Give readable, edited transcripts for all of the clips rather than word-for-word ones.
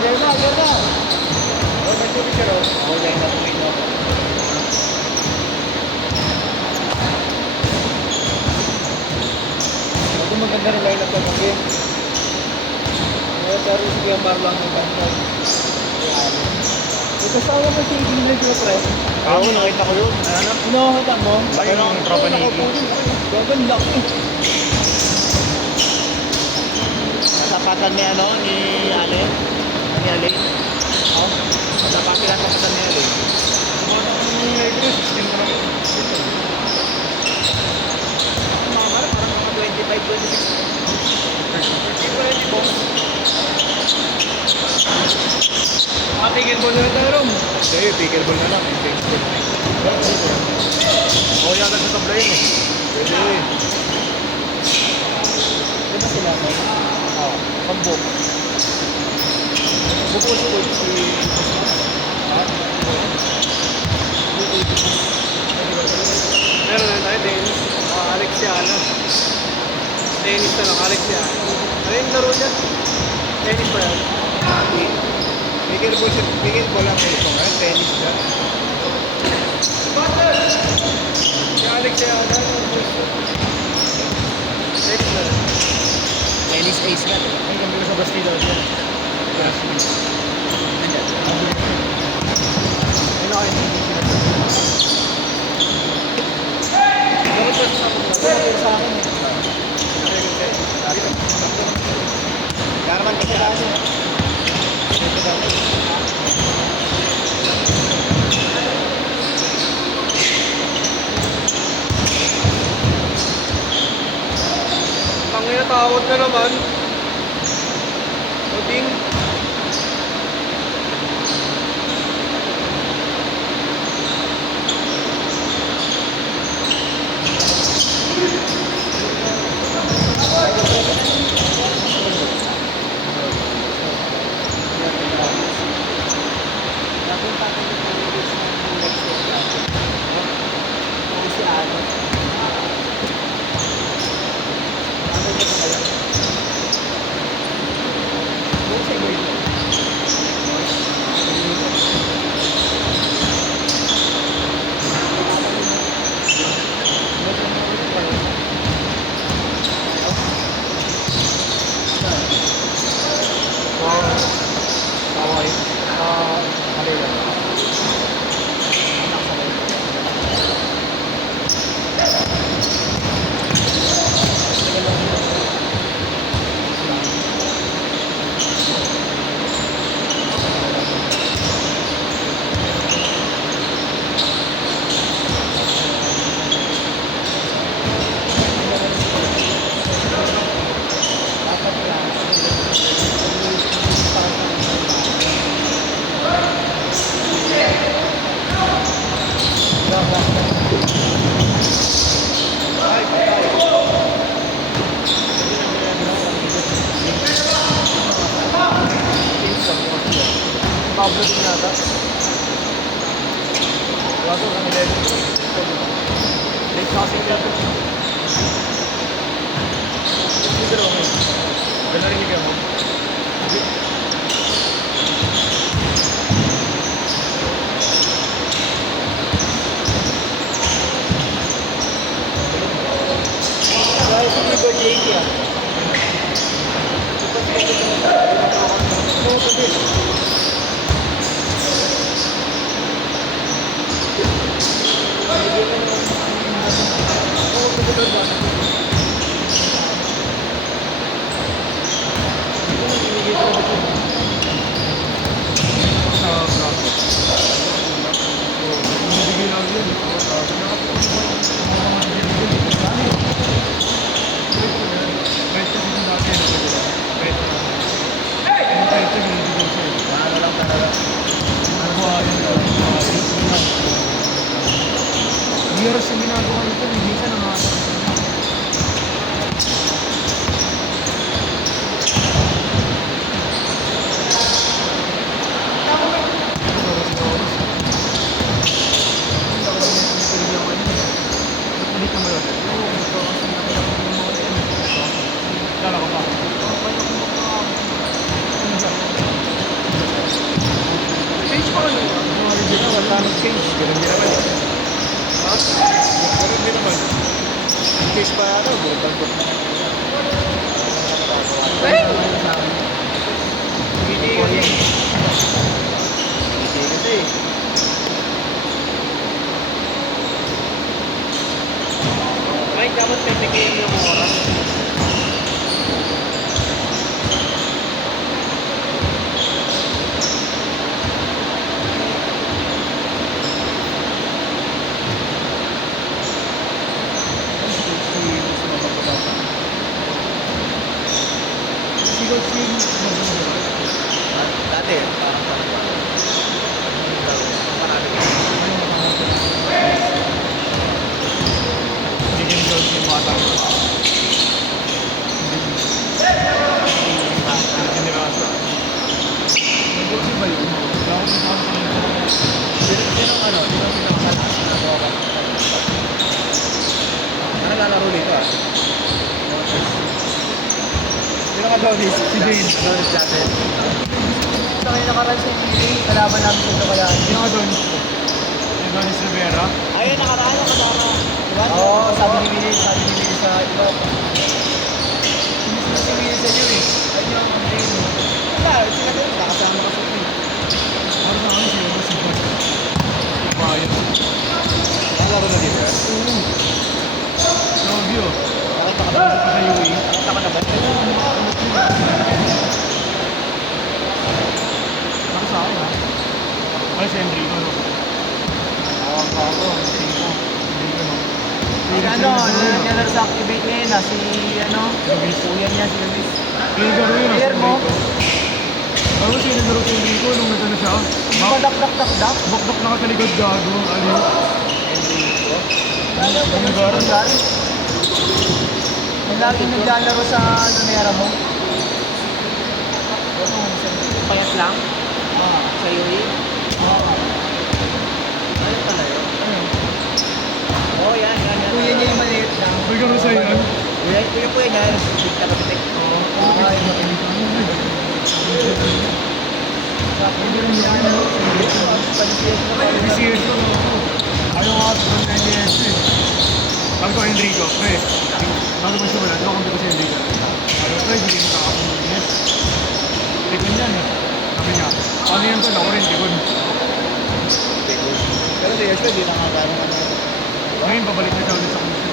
Diyan na, diyan na. Oh, nag-picture oh. Oh, diyan na tumingin ako. Ito maganda rin line up ng game. Pero sige ang Marlon ng Bangkok. Ito sa ako na shading na sila pre. Oo, nakita ko yun. Ano? Hinahata mo? Ayun ang tropa ni Iggy. Gagan laki. Natapatan ni ano, ni Ale. Ni Ale. Oo. Natapatan ni Ale. Parang mga 25, 26. 20. Tigil mo na tayo ron. Hindi, tigil ball na lang. Oo, yan sa tabla yun eh. Pwede. Di ba sila mo? Oo, pambok. Bukos ko si... Meron na tayo, Dennis. Alexiano. Dennis na lang, Alexiano. Ano yung laro niya? Dennis pa yan. Tigil ball lang kayo ito ngayon. Tennis na. Si Alexiano. Dennis na lang. Tennis ace nga. Ay, kami ko sa Bastida dyan. Andyan. Ano kayo? Dapat pa sa akin. Dapat sa akin eh. Karaman kasi kasi. Ito daw. Tangina, tawad ka naman. Oding. Pablo din yata. Wato ang 11. Late passing nila. Dito rin ako. Ganda rin yung mo. Kaya sa Igor JT ah. Oo, pwede. Years yung ginagawa nito, hindi ka nanganak. Magkano change? Ganun din naman eh. Ha? Ganun din naman. Change pa ano, bumagdagdag na. Hindi kasi. Hindi kasi. Ay, dapat pipigyan yung oras. Dati, parang Chicken rolls yung bata. Hindi rasa. Nag-uusip ba yun? Sino ano? Sino pinakamalakas na nagawa? Ano lalaro dito ah? Sino ka daw dito? Si Jane. Donis dati. Sa kayo nakaraan sa NBA, kalaban namin sa Kalayaan. Sino ka doon? Yung Donis Rivera? Ayun, nakaraan yung kasama. Diba? Oo, sabi ni Willie sa iba. Sinis na si Willie sa iyo eh. Ayun yung dream. Wala, sila doon. Nakasama ka sa team. Para sa akin siya yung super. Bayan. Nakalaro na dito. Novio. Nakita ka na. Sa UE. Nakita ka na ba? Para sa akin ha. Ay, si Enrico no? Awang ka ako. Enrico. Enrico no? Si ano, naglalaro sa Activate ngayon na si ano, Luis. kuya niya si Luis. Pinagaro yun Player mo? Ano siya nagaro si Enrico nung nagano siya? Hindi ba dak? Bakbak nakatalikod gago. Ano yun? Enrico. Ano ba yung secondar? Yung laging naglalaro sa ano nera mo? Ano, Payat lang. Sa UE. Ano pala yun? Oo, yan. kuya niya yung maliit lang. Nagaro sa yan? Yung kuya niya, big na kapitik. Ay, BCS ko no? Ayaw nga from 9 years eh. Sabi ko Enrico, pre. Bago ba siya wala? Ito akong si Enrico. Ayaw pre, hindi mo nakakamulinis. Tikon yan eh. Sabi niya, ano yan tol? Ako rin, tikon. Pero si Yeshua, di nakakano ano. Ngayon, babalik na siya ulit sa kusyo.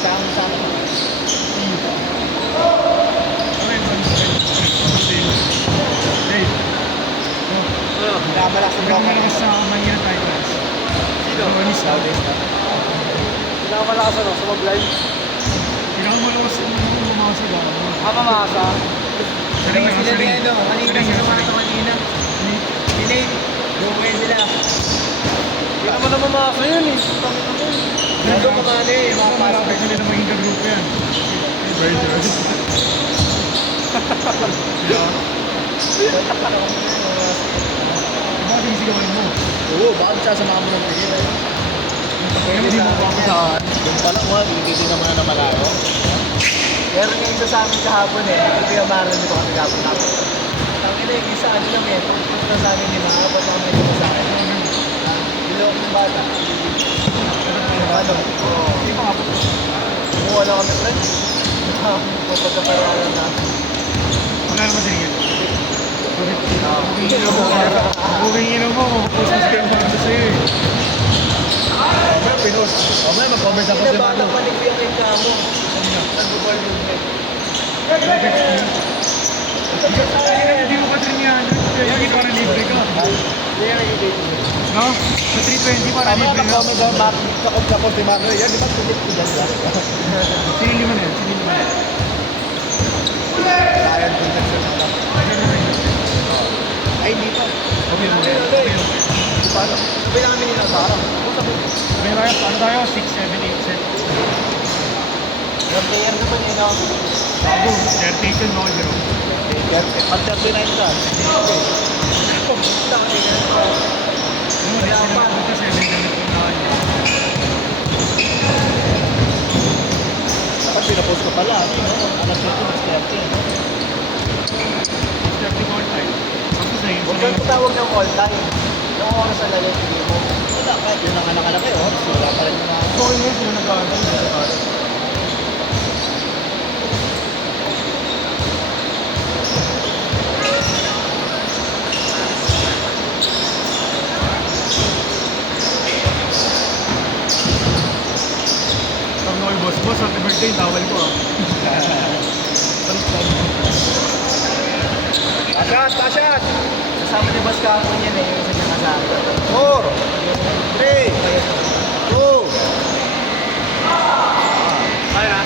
Saan naman? Ano yung Dave. Ano? Nakamalakas Ikaw malakas sa Manila Titans. Sino? Donis. Pinakamalakas ano, sa mag-live. Ikaw malakas sa mamasa ba? Mamasa. Saring na, Sila ni saring. ano, kanina Saring sila na, mga saring. kanina. Dinay, lumay sila. Hindi naman na mamasa yun eh. Nando ka mali, mga pasok. Malapit nila na maging ka-group yan. Burgers. Bakit yung sigawan mo? Oo, baka sasama mo ng tingin. Kaya hindi mo papasahan. Yung pala mo, hindi naman na malayo. Meron nga isa sa amin kahapon eh. Ito yung maral nito kasi kahapon namin. Tangin na yung isa, ano lang eh. Tapos na sa amin ni mga kapag naman ito sa akin. Ilong ng bata. Ano? Oo. Hindi pa kapot. Kumuha lang kami friend. Pagkaparalan na. Wala naman sinigil. Booking ino mo, post na kayo para sa'yo eh. Pero pinost. O may mag-comment ako si Pinabata Manu. pa ni Kuya King Kamo. Nag-ball movement. Hindi mo pa trinyan. Kaya para libre ka. Kaya nag-date mo. No? Sa 320 para Tama libre ka ka. comment ako, kakot si Manu. Yan, di ba sulit ko dyan ba? Sinili mo na yan. Sinili mo na yan. Ryan Concepcion ako. Ay, hindi pa. Okay mo na yan. Paano? Sabi lang kami nila sa harap. May tayo, ano tayo? 6, 7, 8 set. Yung player naman yun ako. Bago, 38 yun, no? Zero. Pag 39 ka. Ano, wala pa. Ito 7 ganit yung nakain. Dapat pinapost ko pala. Alas 7, 6:30. 30 call time. Tapos na yun. Huwag kang tatawag ng all time. Yung Anong oras ang lalit hindi mo? Wala, kahit yun ang anak-anak eh, oh. Wala pa rin mga... So, yun yun, sila nag-aaral. Sabi ko kay boss, happy birthday, tawal ko ah. Pasyat, pasyat! Kasama ni Boss kahapon yan eh, yung isa niya kasama. 4, 3,